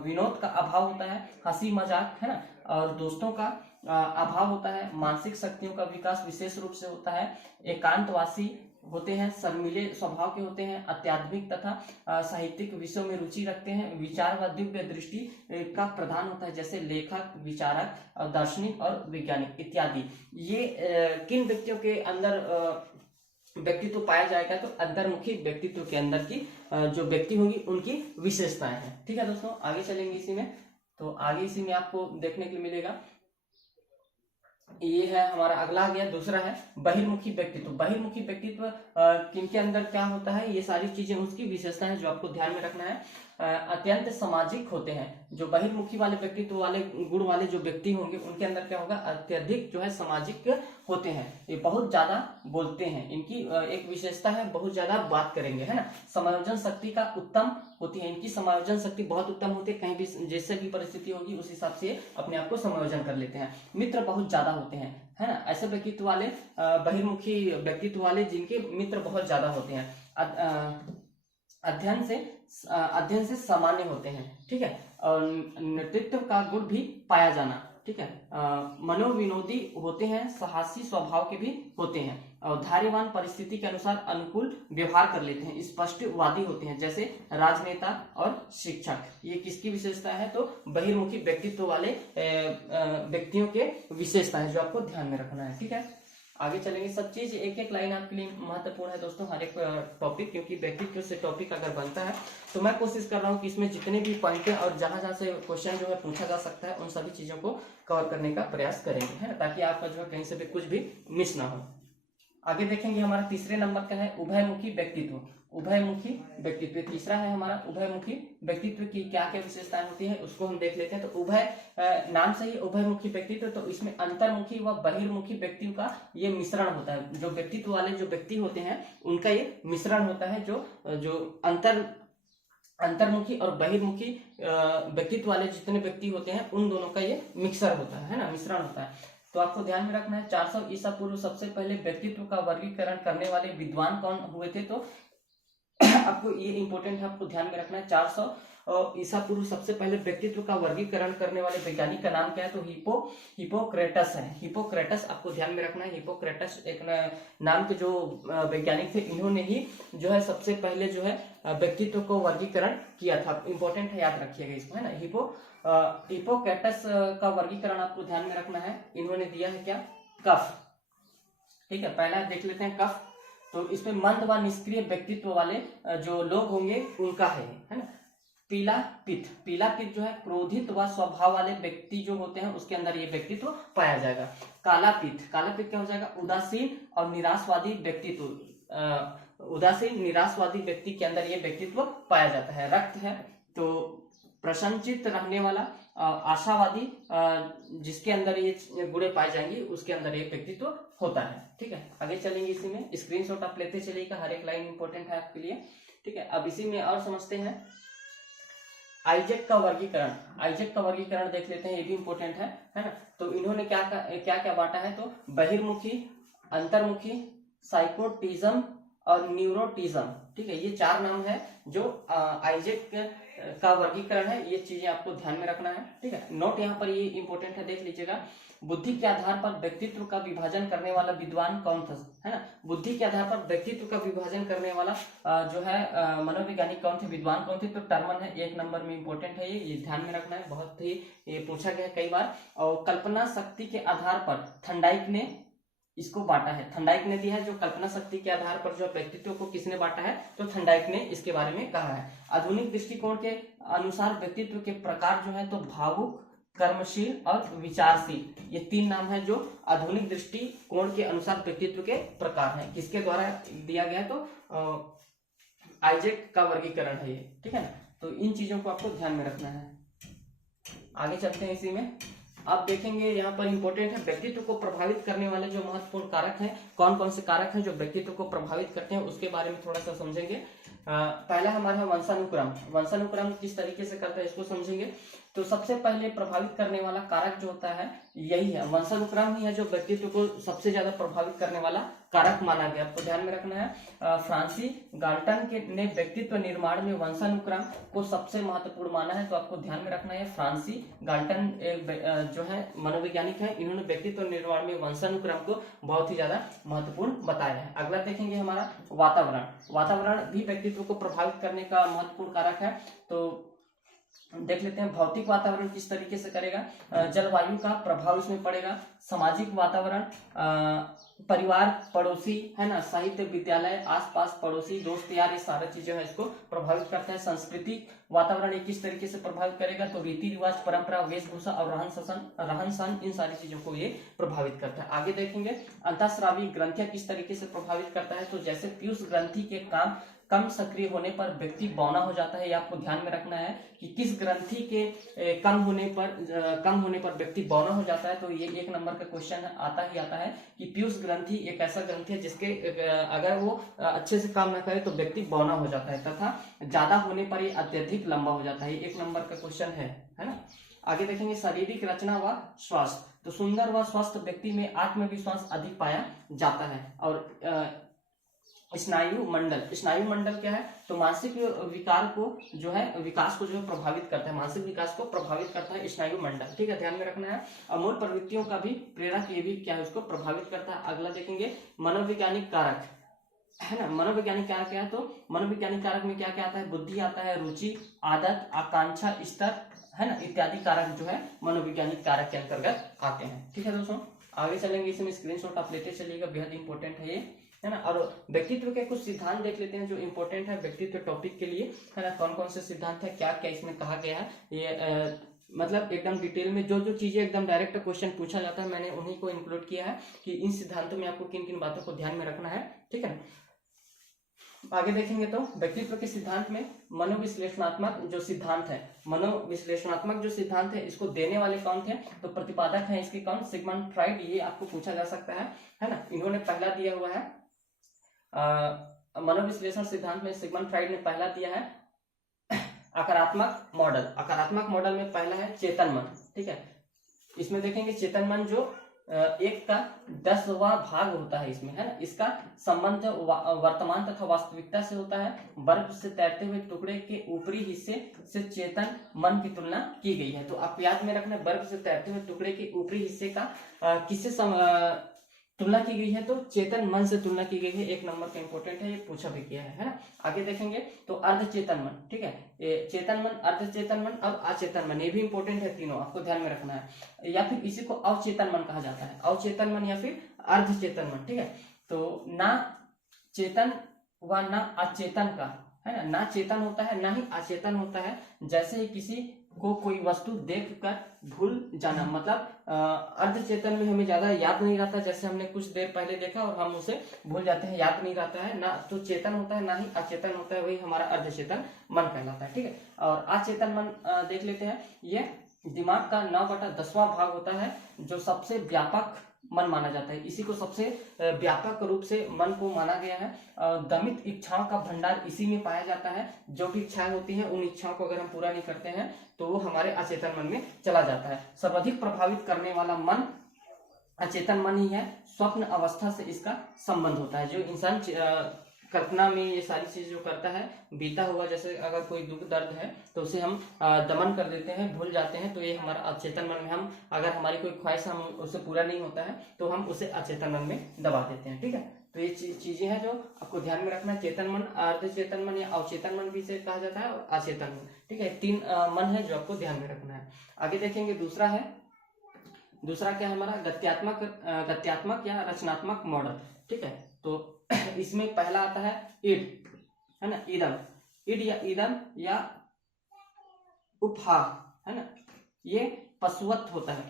विनोद का अभाव होता है, हंसी मजाक, है ना, और दोस्तों का अभाव होता है, मानसिक शक्तियों का विकास विशेष रूप से होता है, एकांतवासी होते हैं, शर्मीले स्वभाव के होते हैं, अत्याधुनिक तथा साहित्यिक विषयों में रुचि रखते हैं, विचार व दिव्य दृष्टि का प्रधान होता है, जैसे लेखक, विचारक, दार्शनिक और वैज्ञानिक इत्यादि। ये किन व्यक्तियों के अंदर व्यक्तित्व पाया जाएगा, तो अंतर्मुखी व्यक्तित्व के अंदर की जो व्यक्ति होंगी उनकी विशेषताएं हैं। ठीक है दोस्तों, आगे चलेंगे इसी में। तो आगे इसी में आपको देखने के लिए मिलेगा, ये है हमारा अगला आ गया, दूसरा है बहिर्मुखी व्यक्तित्व। बहिर्मुखी व्यक्तित्व किनके अंदर क्या होता है, ये सारी चीजें उसकी विशेषता है जो आपको ध्यान में रखना है। अत्यंत सामाजिक होते हैं। जो बहिर्मुखी वाले व्यक्तित्व वाले गुण वाले जो व्यक्ति होंगे उनके अंदर क्या होगा, अत्यधिक जो है सामाजिक होते हैं, ये बहुत ज्यादा बोलते हैं, इनकी एक विशेषता है बहुत ज्यादा बात करेंगे, है ना। समायोजन शक्ति का उत्तम होती है, इनकी समायोजन शक्ति बहुत उत्तम होती है, कहीं भी जैसे भी परिस्थिति होगी उस हिसाब से अपने आप को समायोजन कर लेते हैं। मित्र बहुत ज्यादा होते हैं, है ना, ऐसे व्यक्तित्व वाले बहिर्मुखी व्यक्तित्व वाले जिनके मित्र बहुत ज्यादा होते हैं। अध्ययन से सामान्य होते हैं। ठीक है, और नेतृत्व का गुण भी पाया जाना। ठीक है, मनोविनोदी होते हैं, साहसी स्वभाव के भी होते हैं, और धैर्यवान, परिस्थिति के अनुसार अनुकूल व्यवहार कर लेते हैं, स्पष्टवादी होते हैं, जैसे राजनेता और शिक्षक। ये किसकी विशेषता है, तो बहिर्मुखी व्यक्तित्व वाले व्यक्तियों के विशेषता है जो आपको ध्यान में रखना है। ठीक है, आगे चलेंगे। सब चीज एक एक लाइन आपके लिए महत्वपूर्ण है दोस्तों, हर एक टॉपिक, क्योंकि व्यक्तित्व से टॉपिक अगर बनता है तो मैं कोशिश कर रहा हूँ कि इसमें जितने भी पॉइंट है और जहां जहां से क्वेश्चन जो है पूछा जा सकता है उन सभी चीजों को कवर करने का प्रयास करेंगे, है ना, ताकि आपका जो है कहीं से भी कुछ भी मिस ना हो। आगे देखेंगे हमारा तीसरे नंबर का है उभयमुखी व्यक्तित्व। उभयमुखी व्यक्तित्व तीसरा है हमारा। उभयमुखी व्यक्तित्व की क्या क्या विशेषताएं होती है उसको हम देख लेते हैं। तो उभय नाम से ही उभयमुखी व्यक्तित्व, तो इसमें अंतर्मुखी व बहिर्मुखी व्यक्तित्व का ये मिश्रण होता है। जो व्यक्तित्व वाले जो व्यक्ति होते हैं उनका ये मिश्रण होता है, जो अंतर्मुखी और बहिर्मुखी व्यक्तित्व वाले जितने व्यक्ति होते हैं उन दोनों का ये मिक्सर होता है ना, मिश्रण होता है। तो आपको ध्यान में रखना है 400 ईसा पूर्व सबसे पहले व्यक्तित्व का वर्गीकरण करने वाले विद्वान कौन हुए थे, तो आपको ये इंपॉर्टेंट है, आपको ध्यान में रखना है 400 ईसा पूर्व सबसे पहले व्यक्तित्व का वर्गीकरण करने वाले वैज्ञानिक का नाम क्या है, तो हिपोक्रेटस है। हिपोक्रेटस आपको ध्यान में रखना है। हिपोक्रेटस एक नाम के जो वैज्ञानिक थे, इन्होंने ही जो है सबसे पहले जो है व्यक्तित्व को वर्गीकरण किया था। इंपॉर्टेंट है, याद रखिएगा इसको, है ना। हिपोक्रेटस का वर्गीकरण आपको ध्यान में रखना है। इन्होंने दिया है क्या, कफ, ठीक है, पहला देख लेते हैं कफ। तो इसमें मंद व निष्क्रिय व्यक्तित्व वाले जो लोग होंगे उनका है ना। पीला पित्त, पीला पित्त जो है क्रोधित व स्वभाव वाले व्यक्ति जो होते हैं उसके अंदर ये व्यक्तित्व पाया जाएगा। काला पित्त, काला पित्त क्या हो जाएगा, उदासीन और निराशवादी व्यक्तित्व, उदासीन निराशवादी व्यक्ति के अंदर ये व्यक्तित्व पाया जाता है। रक्त है तो प्रसन्नचित्त रहने वाला, आशावादी, जिसके अंदर ये गुण पाए जाएंगे उसके अंदर ये व्यक्तित्व होता है। ठीक है, आगे चलेंगे, इसी में स्क्रीनशॉट आप लेते चलिएगा, हर एक लाइन इंपॉर्टेंट है आपके लिए। ठीक है, अब इसी में और समझते हैं आइजैक का वर्गीकरण। आइजैक का वर्गीकरण देख लेते हैं, ये भी इंपॉर्टेंट है ना। तो इन्होंने क्या क्या बांटा है, तो बहिर्मुखी, अंतर्मुखी, साइकोटिज्म और न्यूरोटिज्म। ठीक है, ये 4 नाम है जो आइजैक का वर्गीकरण है, ये चीजें आपको ध्यान में रखना है। ठीक है, नोट यहाँ पर ये इंपॉर्टेंट है, देख लीजिएगा। बुद्धि के आधार पर व्यक्तित्व का विभाजन करने वाला विद्वान कौन था, है ना। बुद्धि के आधार पर व्यक्तित्व का विभाजन करने वाला जो है मनोवैज्ञानिक कौन थे, विद्वान कौन थे, तो टर्मन है, 1 नंबर में इंपॉर्टेंट है, ये ध्यान में रखना है, बहुत ही ये पूछा गया है कई बार। और कल्पना शक्ति के आधार पर थंडाइक ने इसको बांटा है, थंडाइक ने दिया है जो कल्पना शक्ति के आधार पर जो व्यक्तित्व को किसने बांटा है, तो थंडाइक ने इसके बारे में कहा है। आधुनिक दृष्टिकोण के अनुसार व्यक्तित्व के प्रकार जो है तो भावुक, कर्मशील और विचारशील, ये 3 नाम है जो आधुनिक दृष्टिकोण के अनुसार व्यक्तित्व के प्रकार हैं। किसके द्वारा दिया गया, तो आइजैक का वर्गीकरण है ये। ठीक है ना, तो इन चीजों को आपको ध्यान में रखना है। आगे चलते हैं, इसी में आप देखेंगे यहाँ पर इंपॉर्टेंट है व्यक्तित्व को प्रभावित करने वाले जो महत्वपूर्ण कारक हैं, कौन कौन से कारक हैं जो व्यक्तित्व को प्रभावित करते हैं, उसके बारे में थोड़ा सा समझेंगे। पहला हमारा है वंशानुक्रम। वंशानुक्रम किस तरीके से करता है इसको समझेंगे। तो सबसे पहले प्रभावित करने वाला कारक जो होता है यही है, वंशानुक्रम ही है जो व्यक्तित्व को सबसे ज्यादा प्रभावित करने वाला कारक माना गया, आपको ध्यान में रखना है। फ्रांसी गाल्टन ने व्यक्तित्व निर्माण में वंशानुक्रम को सबसे महत्वपूर्ण माना है, तो आपको ध्यान में रखना है। फ्रांसी गाल्टन जो है मनोवैज्ञानिक है, इन्होंने व्यक्तित्व निर्माण में वंशानुक्रम को बहुत ही ज्यादा महत्वपूर्ण बताया है। अगला देखेंगे हमारा वातावरण। वातावरण भी व्यक्तित्व को प्रभावित करने का महत्वपूर्ण कारक है, तो देख लेते हैं भौतिक वातावरण किस तरीके से करेगा, जलवायु का प्रभाव इसमें पड़ेगा। सामाजिक वातावरण, परिवार, पड़ोसी, है ना, साहित्य, विद्यालय, आसपास पड़ोसी, दोस्त यार, ये सारा चीज जो है इसको प्रभावित करता है। सांस्कृतिक वातावरण ये किस तरीके से प्रभावित करेगा, तो रीति रिवाज, परंपरा, वेशभूषा और रहन सहन, इन सारी चीजों को ये प्रभावित करता है। आगे देखेंगे अंतःस्रावी ग्रंथियां किस तरीके से प्रभावित करता है, तो जैसे पीयूष ग्रंथि के काम कम सक्रिय होने पर व्यक्ति बौना हो जाता है, ये आपको ध्यान में रखना है कि किस ग्रंथि के कम होने पर व्यक्ति बौना हो जाता है। तो ये 1 नंबर का क्वेश्चन आता है कि पीयूष ग्रंथि एक ऐसा ग्रंथि है जिसके अगर वो अच्छे से काम न करे तो व्यक्ति बौना हो जाता है, तथा ज्यादा होने पर ये अत्यधिक लंबा हो जाता है, 1 नंबर का क्वेश्चन है ना। आगे देखेंगे शारीरिक रचना व स्वास्थ्य। तो सुंदर व स्वस्थ व्यक्ति में आत्मविश्वास अधिक पाया जाता है। और स्नायु मंडल क्या है, तो मानसिक विकार को जो है विकास को जो है प्रभावित करता है, मानसिक विकास को प्रभावित करता है स्नायु मंडल। ठीक है, ध्यान में रखना है। अमूल प्रवृत्तियों का भी प्रेरक, ये भी क्या है, उसको प्रभावित करता है। अगला देखेंगे मनोवैज्ञानिक कारक, है ना। मनोवैज्ञानिक कारक क्या है, तो मनोवैज्ञानिक कारक में क्या क्या आता है, बुद्धि आता है, रुचि, आदत, आकांक्षा स्तर, है ना, इत्यादि कारक जो है मनोवैज्ञानिक कारक के अंतर्गत आते हैं। ठीक है दोस्तों, आगे चलेंगे, इसमें स्क्रीनशॉट आप लेते चलिएगा, बेहद इंपॉर्टेंट है ये, है ना। और व्यक्तित्व के कुछ सिद्धांत देख लेते हैं जो इंपॉर्टेंट है व्यक्तित्व टॉपिक के लिए, है ना। कौन कौन से सिद्धांत है, क्या क्या इसमें कहा गया है, ये मतलब एकदम डिटेल में जो चीजें एकदम डायरेक्ट क्वेश्चन पूछा जाता है मैंने उन्हीं को इंक्लूड किया है कि इन सिद्धांतों में आपको किन किन बातों को ध्यान में रखना है। ठीक है, आगे देखेंगे तो व्यक्तित्व के सिद्धांत में मनोविश्लेषणात्मक जो सिद्धांत है, मनोविश्लेषणात्मक जो सिद्धांत है इसको देने वाले कौन थे, तो प्रतिपादक हैं इसके कौन, सिगमंड फ्राइड, ये आपको पूछा जा सकता है ना। इन्होंने पहला दिया हुआ है मनोविश्लेषण सिद्धांत में सिगमंड फ्राइड ने पहला दिया है आकारात्मक मॉडल में पहला है चेतन मन। ठीक है, इसमें देखेंगे चेतन मन जो 1 का 10वां भाग होता है इसमें, है ना। इसका संबंध वर्तमान तथा वास्तविकता से होता है। बर्फ से तैरते हुए टुकड़े के ऊपरी हिस्से से चेतन मन की तुलना की गई है। तो आप याद में रखना, बर्फ से तैरते हुए टुकड़े के ऊपरी हिस्से का किससे तुलना की गई है, तो चेतन मन से तुलना की गई है, 1 नंबर का इंपॉर्टेंट है, ये पूछा भी किया है ना। आगे देखेंगे तो अर्धचेतन मन। ठीक है, ये चेतन मन, अर्धचेतन मन और अचेतन मन, ये भी इंपॉर्टेंट है, तीनों आपको ध्यान में रखना है। या फिर इसी को अवचेतन मन कहा जाता है, अवचेतन मन या फिर अर्ध चेतन मन, ठीक है। तो ना चेतन व ना अचेतन का, है ना चेतन होता है ना ही अचेतन होता है। जैसे ही किसी को कोई वस्तु देखकर भूल जाना, मतलब अर्ध चेतन में हमें ज्यादा याद नहीं रहता, जैसे हमने कुछ देर पहले देखा और हम उसे भूल जाते हैं, याद नहीं रहता है। ना तो चेतन होता है ना ही अचेतन होता है, वही हमारा अर्ध चेतन मन कहलाता है, ठीक है। और अचेतन मन देख लेते हैं। ये दिमाग का 9/10वां भाग होता है, जो सबसे व्यापक मन माना जाता है। इसी को सबसे व्यापक रूप से मन को माना गया है। दमित इच्छाओं का भंडार इसी में पाया जाता है। जो भी इच्छाएं होती हैं, उन इच्छाओं को अगर हम पूरा नहीं करते हैं तो वो हमारे अचेतन मन में चला जाता है। सर्वाधिक प्रभावित करने वाला मन अचेतन मन ही है। स्वप्न अवस्था से इसका संबंध होता है। जो इंसान कल्पना में ये सारी चीज जो करता है, बीता हुआ जैसे अगर कोई दुख दर्द है तो उसे हम दमन कर देते हैं, भूल जाते हैं, तो ये हमारा अचेतन मन में, हम अगर हमारी कोई ख्वाहिश हम उससे पूरा नहीं होता है तो हम उसे अचेतन मन में दबा देते हैं, ठीक है। तो ये चीजें हैं जो आपको ध्यान में रखना है। चेतन मन, अर्ध चेतन मन या अवचेतन मन भी इसे कहा जाता है, और अचेतन मन, ठीक है। 3 मन है जो आपको ध्यान में रखना है। आगे देखेंगे, दूसरा क्या है हमारा, गत्यात्मक या रचनात्मक मॉडल, ठीक है। तो इसमें पहला आता है इड, है ना, इदम या उपहा, है ना। ये पशुवत होता है,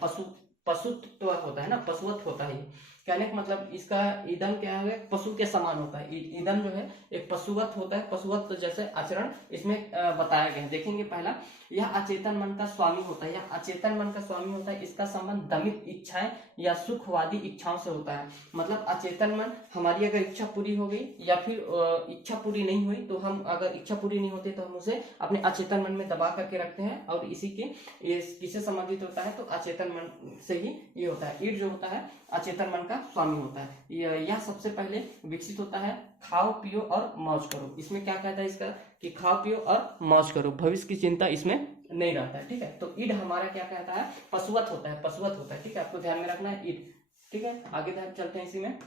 पशुत्व होता है ना, पशुवत होता है। कहने का मतलब इसका ईदम क्या है, पशु के समान होता है। ईदम जो है एक पशुवत होता है, पशुवत तो जैसे आचरण इसमें बताया गया है। देखेंगे पहला, यह अचेतन मन का स्वामी होता है। यह अचेतन मन का स्वामी होता है। इसका संबंध दमित इच्छाएं या सुखवादी इच्छाओं से होता है। मतलब अचेतन मन, हमारी अगर इच्छा पूरी हो गई या फिर इच्छा पूरी नहीं हुई, तो हम अगर इच्छा पूरी नहीं होती तो हम उसे अपने अचेतन मन में दबा करके रखते हैं, और इसी के ये किससे संबंधित होता है, तो अचेतन मन से ही ये होता है। ईड जो होता है अचेतन मन का स्वामी होता है। यह सबसे पहले विकसित होता है, खाओ पियो और मौज करो। इसमें क्या कहता है इसका, कि खाओ पियो और मौज करो, भविष्य की चिंता इसमें नहीं रहता है, ठीक है। तो ईड हमारा क्या कहता है, पशुवत होता है, ठीक है। आपको ध्यान में रखना है ईड, ठीक है। आगे ध्यान चलते हैं इसी में।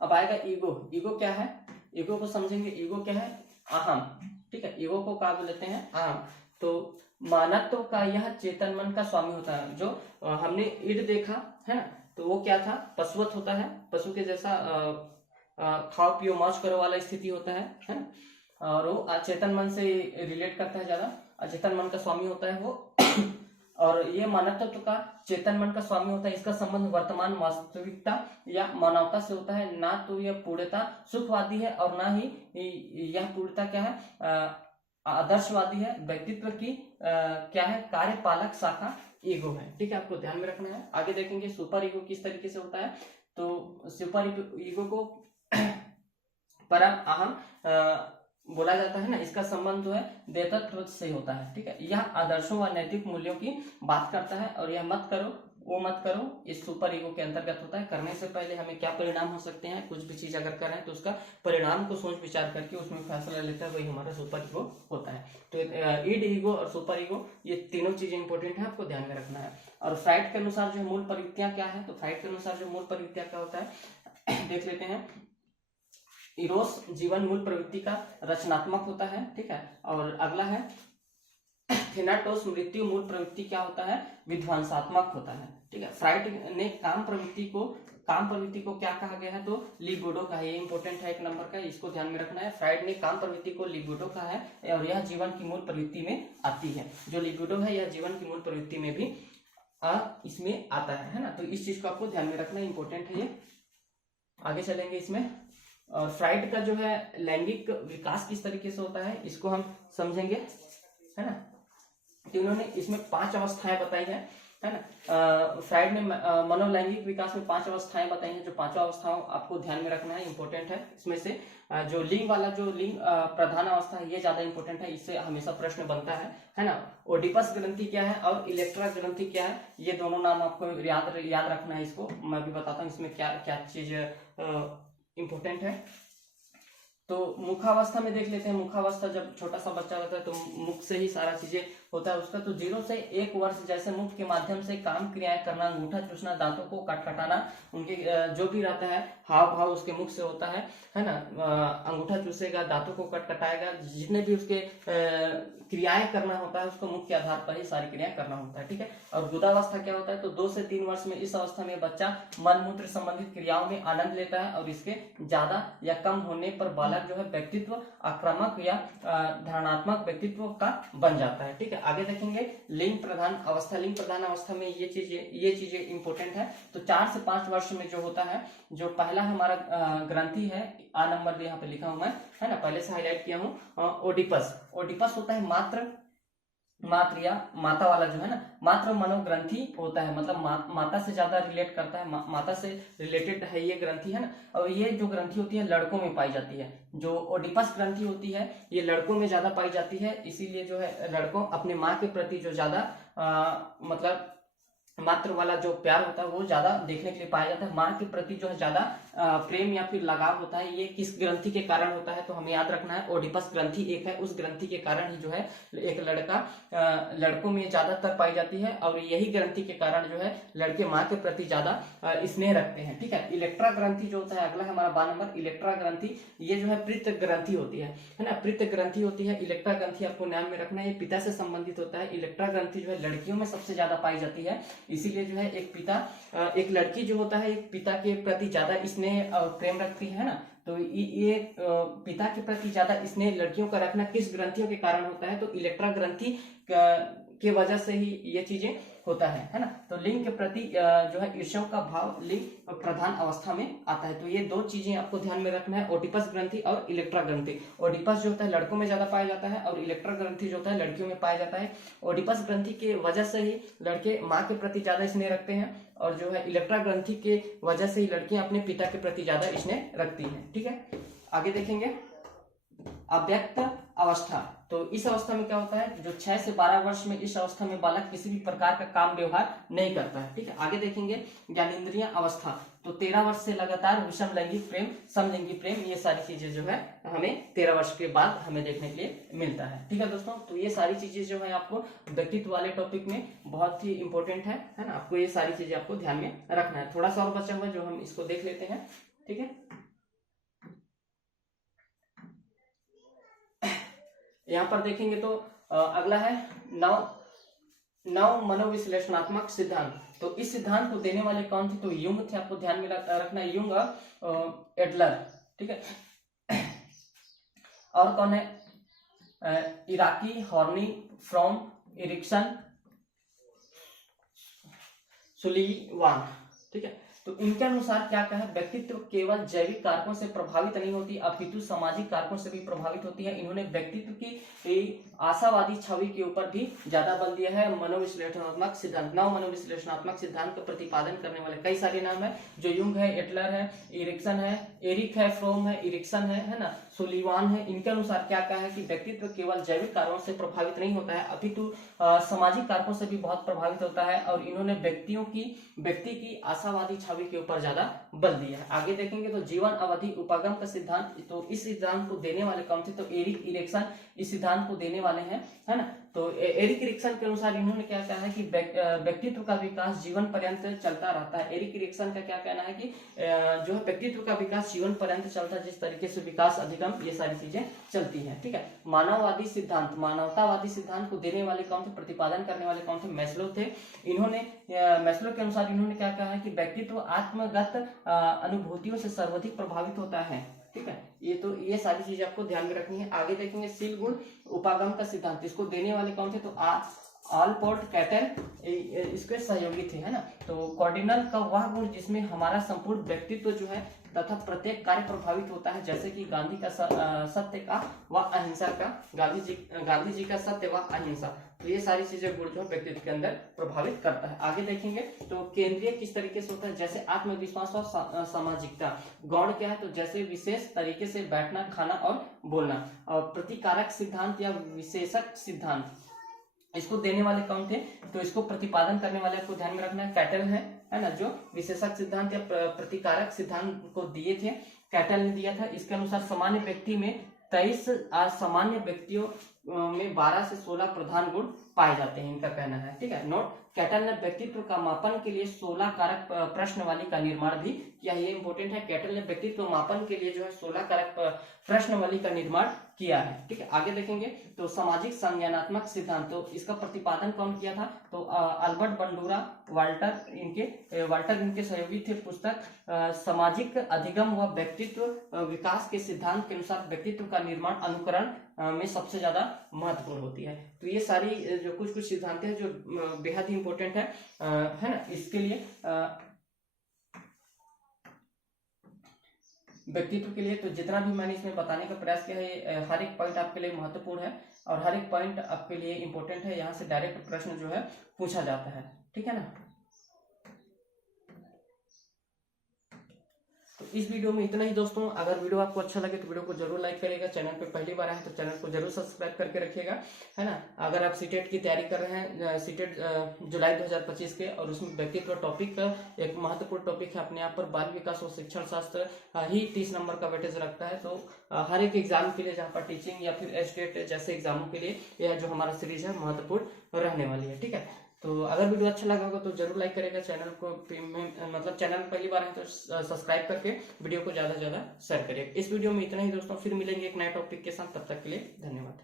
अब आएगा ईगो क्या है, ईगो को समझेंगे। ईगो क्या है, अहम, ठीक है। ईगो को क्या बोलते हैं, अहम। तो मानवत्व का यह चेतन मन का स्वामी होता है। जो हमने ईड देखा है ना, तो वो क्या था, पशुवत होता है, पशु के जैसा खाओ पियो मौज करो वाला स्थिति होता है ना। और वो अचेतन मन से रिलेट करता है ज्यादा, अचेतन मन का स्वामी होता है वो। और ये मानवत्व का चेतन मन का स्वामी होता है। इसका संबंध वर्तमान वास्तविकता या मानवता से होता है। ना तो यह पूर्णता सुखवादी है और ना ही यह पूर्णता क्या है, आदर्शवादी है। व्यक्तित्व की क्या है, कार्यपालक शाखा ईगो है, ठीक है। आपको ध्यान में रखना है। आगे देखेंगे सुपर ईगो किस तरीके से होता है। तो सुपर ईगो को परम अहम बोला जाता है ना। इसका संबंध जो है देवत्व से होता है, ठीक है। यह आदर्शों व नैतिक मूल्यों की बात करता है, और यह मत करो वो मत करो इस सुपर ईगो के अंतर्गत होता है। करने से पहले हमें क्या परिणाम हो सकते हैं, कुछ भी चीज अगर कर रहे हैं तो उसका परिणाम को सोच विचार करके उसमें फैसला लेता है, वही हमारा सुपर ईगो होता है। तो ईड ईगो और सुपर ईगो, ये तीनों चीजें इंपॉर्टेंट है, आपको ध्यान में रखना है। और फ्राइड के अनुसार जो मूल प्रवृत्तियां क्या है, तो फ्राइड के अनुसार जो मूल प्रवृत्तियां क्या होता है देख लेते हैं। इरोस जीवन मूल प्रवृत्ति का रचनात्मक होता है, ठीक है। और अगला है थेनाटोस मृत्यु मूल प्रवृत्ति क्या होता है, विध्वंसात्मक होता है, ठीक है। फ्राइड ने काम प्रवृत्ति को क्या कहा गया है, तो लिबिडो का है। ये इंपॉर्टेंट है, 1 नंबर का, इसको ध्यान में रखना है। फ्राइड ने काम प्रवृत्ति को लिबिडो कहा है, और यह जीवन की मूल प्रवृत्ति में आती है। जो लिबिडो है यह जीवन की मूल प्रवृत्ति में भी इसमें आता है ना। तो इस चीज को आपको ध्यान में रखना इंपॉर्टेंट है ये। आगे चलेंगे इसमें। और फ्राइड का जो है लैंगिक विकास किस तरीके से होता है, इसको हम समझेंगे, है ना। तो इन्होंने इसमें 5 अवस्थाएं बताई है ना। फ्राइड ने मनोलैंगिक विकास में 5 अवस्थाएं बताई हैं। जो 5 अवस्थाओं आपको ध्यान में रखना है, इंपॉर्टेंट है। इसमें से जो लिंग वाला, जो लिंग प्रधान अवस्था है, ये ज्यादा इंपॉर्टेंट है, इससे हमेशा प्रश्न बनता है ना। ओडिपस ग्रंथि क्या है और इलेक्ट्रा ग्रंथि क्या है, ये दोनों नाम आपको याद रखना है। इसको मैं भी बताता हूँ इसमें क्या क्या चीज इंपॉर्टेंट है। तो मुखावस्था में देख लेते हैं। मुखावस्था जब छोटा सा बच्चा होता है तो मुख से ही सारा चीजें होता है उसका। तो 0 से 1 वर्ष जैसे मुख के माध्यम से काम क्रियाएं करना, अंगूठा चूसना, दांतों को कटकटाना, उनके जो भी रहता है हाव भाव उसके मुख से होता है ना। अंगूठा चूसेगा, दांतों को कटकटाएगा, जितने भी उसके क्रियाएं करना होता है उसको मुख के आधार पर ही सारी क्रियाएं करना होता है, ठीक है। और गुदावस्था क्या होता है, तो 2 से 3 वर्ष में इस अवस्था में बच्चा मन मूत्र संबंधित क्रियाओं में आनंद लेता है और इसके ज्यादा या कम होने पर बालक जो है व्यक्तित्व आक्रामक या धारणात्मक व्यक्तित्व का बन जाता है, ठीक है। आगे देखेंगे लिंग प्रधान अवस्था। लिंग प्रधान अवस्था में ये चीजें इंपॉर्टेंट है। तो 4 से 5 वर्ष में जो होता है, जो पहला हमारा ग्रंथि है, आ नंबर यहाँ पे लिखा हूं मैं, है ना, पहले से हाईलाइट किया हूं, ओडिपस। ओडिपस होता है मात्र या माता वाला जो है ना, मात्र मनोग्रंथि होता है, मतलब माता से ज्यादा रिलेट करता है, माता से रिलेटेड है ये ग्रंथि, है ना। और ये जो ग्रंथि होती है लड़कों में पाई जाती है। जो ओडिपस ग्रंथि होती है ये लड़कों में ज्यादा पाई जाती है, इसीलिए जो है लड़कों अपने माँ के प्रति जो ज्यादा मतलब मात्र वाला जो प्यार होता है वो ज्यादा देखने के लिए पाया जाता है। माँ के प्रति जो है ज्यादा प्रेम या फिर लगाव होता है, ये किस ग्रंथि के कारण होता है, तो हमें याद रखना है ओडिपस ग्रंथि एक है, उस ग्रंथि के कारण ही जो है एक लड़का लड़कों में ज्यादातर पाई जाती है, और यही ग्रंथि के कारण जो है लड़के माँ के प्रति ज्यादा स्नेह रखते हैं, ठीक है। इलेक्ट्रा ग्रंथि जो होता है अगला हमारा 12 नंबर, इलेक्ट्रा ग्रंथि, ये जो है प्रीत ग्रंथि होती है ना, प्रीत ग्रंथि होती है। इलेक्ट्रा ग्रंथि आपको ध्यान में रखना है, ये पिता से संबंधित होता है। इलेक्ट्रा ग्रंथि जो है लड़कियों में सबसे ज्यादा पाई जाती है, इसीलिए जो है एक लड़की जो होता है एक पिता के प्रति ज्यादा स्नेह और प्रेम रखती है ना। तो ये पिता के प्रति ज्यादा स्नेह लड़कियों का रखना किस ग्रंथियों के कारण होता है, तो इलेक्ट्रा ग्रंथि के वजह से ही ये चीजें होता है ना। तो लिंग के प्रति जो है ईर्ष्या का भाव लिंग प्रधान अवस्था में आता है। तो ये 2 चीजें आपको ध्यान में रखना है, ओडिपस ग्रंथि और इलेक्ट्रा ग्रंथि। ओडिपस जो होता है लड़कों में ज्यादा पाया जाता है और इलेक्ट्रा ग्रंथि जो होता है लड़कियों में पाया जाता है। ओडिपस ग्रंथि के वजह से ही लड़के माँ के प्रति ज्यादा स्नेह रखते हैं, और जो है इलेक्ट्रा ग्रंथि के वजह से ही लड़कियां अपने पिता के प्रति ज्यादा स्नेह रखती हैं, ठीक है। आगे देखेंगे अव्यक्त अवस्था। तो इस अवस्था में क्या होता है, जो 6 से 12 वर्ष में इस अवस्था में बालक किसी भी प्रकार का काम व्यवहार नहीं करता है, ठीक है। आगे देखेंगे ज्ञानेंद्रिय अवस्था। तो 13 वर्ष से लगातार विषम लैंगिक प्रेम, समलैंगिक प्रेम, ये सारी चीजें जो है हमें 13 वर्ष के बाद हमें देखने के लिए मिलता है, ठीक है दोस्तों। तो ये सारी चीजें जो है आपको व्यक्तित्व वाले टॉपिक में बहुत ही इंपॉर्टेंट है ना। आपको ये सारी चीजें आपको ध्यान में रखना है। थोड़ा सा और बचा हुआ जो हम इसको देख लेते हैं, ठीक है। यहाँ पर देखेंगे तो अगला है नव मनोविश्लेषणात्मक सिद्धांत। तो इस सिद्धांत को देने वाले कौन थे, तो युंग थे, आपको ध्यान में रखना है, युंग एडलर, ठीक है। और कौन है, इराकी, हॉर्नी, फ्रॉम, इरिक्सन, सुलीवान, ठीक है। तो इनके अनुसार क्या कहा, व्यक्तित्व केवल जैविक कारकों से प्रभावित नहीं होती अपितु सामाजिक कारकों से भी प्रभावित होती है। इन्होंने व्यक्तित्व की आशावादी छवि के ऊपर भी ज्यादा बल दिया है। मनोविश्लेषणात्मक सिद्धांत, नव मनोविश्लेषणात्मक सिद्धांत का प्रतिपादन करने वाले कई सारे नाम है, जो युंग है, एटलर है, इरिक्सन है, एरिक है, फ्रोम है, इरिक्सन है ना, सुलीवान है। इनके अनुसार क्या कहा है कि व्यक्तित्व केवल जैविक कारणों से प्रभावित नहीं होता है अपितु सामाजिक कारकों से भी बहुत प्रभावित होता है, और इन्होंने व्यक्ति की आशावादी छवि के ऊपर ज्यादा बल दिया है। आगे देखेंगे तो जीवन अवधि उपागम का सिद्धांत। तो इस सिद्धांत को देने वाले कौन थे, तो एरिक इरिक्सन इस सिद्धांत को देने वाले हैं, है ना। तो एरिक इरिक्सन के अनुसार इन्होंने क्या कहा है कि व्यक्तित्व का विकास जीवन पर्यंत चलता रहता है। एरिक इरिक्सन का क्या कहना है कि जो है व्यक्तित्व का विकास जीवन पर्यंत चलता है, जिस तरीके से विकास अधिगम ये सारी चीजें चलती हैं, ठीक है। मानववादी सिद्धांत, मानवतावादी सिद्धांत को देने वाले कौन थे, प्रतिपादन करने वाले कौन थे, मैस्लो थे। इन्होंने मैस्लो के अनुसार इन्होंने क्या कहा है कि व्यक्तित्व आत्मगत अनुभूतियों से सर्वाधिक प्रभावित होता है, ठीक है। ये सारी चीजें आपको ध्यान में रखनी है। आगे देखेंगे शील गुण उपागम का सिद्धांत, इसको देने वाले कौन थे, तो ऑलपोर्ट कैटल इसके सहयोगी थे, है ना। तो कार्डिनल का वह गुण जिसमें हमारा संपूर्ण व्यक्तित्व जो है तथा प्रत्येक कार्य प्रभावित होता है, जैसे कि गांधी का सत्य का व अहिंसा का, गांधी जी का सत्य व अहिंसा। तो ये सारी चीजें गुण जो व्यक्तित्व के अंदर प्रभावित करता है। आगे देखेंगे तो केंद्रीय किस तरीके से होता है, जैसे आत्मविश्वास और सामाजिकता। गौण क्या है, तो जैसे विशेष तरीके से बैठना, खाना और बोलना। और प्रतिकारक सिद्धांत या विशेषक सिद्धांत, इसको देने वाले कौन थे, तो इसको प्रतिपादन करने वाले आपको ध्यान में रखना है, कैटल है ना, जो विशेषक सिद्धांत या प्रतिकारक सिद्धांत को दिए थे, कैटल ने दिया था। इसके अनुसार सामान्य व्यक्ति में 23 असामान्य व्यक्तियों में 12 से 16 प्रधान गुण पाए जाते हैं, इनका कहना है। ठीक है, नोट, कैटल ने व्यक्तित्व का मापन के लिए 16 कारक प्रश्नावली का निर्माण भी किया। ये इंपॉर्टेंट है, कैटल ने व्यक्तित्व मापन के लिए जो है 16 कारक प्रश्नावली का निर्माण किया है। ठीक है, आगे देखेंगे तो सामाजिक संज्ञानात्मक सिद्धांत, तो इसका प्रतिपादन कौन किया था, तो अल्बर्ट बंडूरा, वाल्टर इनके सहयोगी थे। पुस्तक सामाजिक अधिगम व व्यक्तित्व विकास के सिद्धांत के अनुसार व्यक्तित्व का निर्माण अनुकरण में सबसे ज्यादा महत्वपूर्ण होती है। तो ये सारी जो कुछ सिद्धांत हैं जो बेहद ही इंपॉर्टेंट है ना, इसके लिए व्यक्तित्व के लिए। तो जितना भी मैंने इसमें बताने का प्रयास किया है, हर एक पॉइंट आपके लिए महत्वपूर्ण है और हर एक पॉइंट आपके लिए इंपॉर्टेंट है। यहाँ से डायरेक्ट प्रश्न जो है पूछा जाता है। ठीक है ना, तो इस वीडियो में इतना ही दोस्तों। अगर वीडियो आपको अच्छा लगे तो वीडियो को जरूर लाइक करिएगा। चैनल पे पहली बार आए तो चैनल को जरूर सब्सक्राइब करके रखिएगा, है ना। अगर आप सीटेट की तैयारी कर रहे हैं, सीटेट जुलाई 2025 के, और उसमें व्यक्तित्व टॉपिक का एक महत्वपूर्ण टॉपिक है अपने आप पर, बाल विकास और शिक्षण शास्त्र ही 30 नंबर का वेटेज रखता है। तो हर एक एग्जाम के लिए, जहाँ पर टीचिंग या फिर स्टेट जैसे एग्जामों के लिए यह जो हमारा सीरीज है महत्वपूर्ण रहने वाली है। ठीक है, तो अगर वीडियो अच्छा लगा होगा तो जरूर लाइक करेगा। चैनल को मतलब चैनल पहली बार है तो सब्सक्राइब करके वीडियो को ज्यादा से ज्यादा शेयर करिएगा। इस वीडियो में इतना ही दोस्तों, फिर मिलेंगे एक नए टॉपिक के साथ। तब तक के लिए धन्यवाद।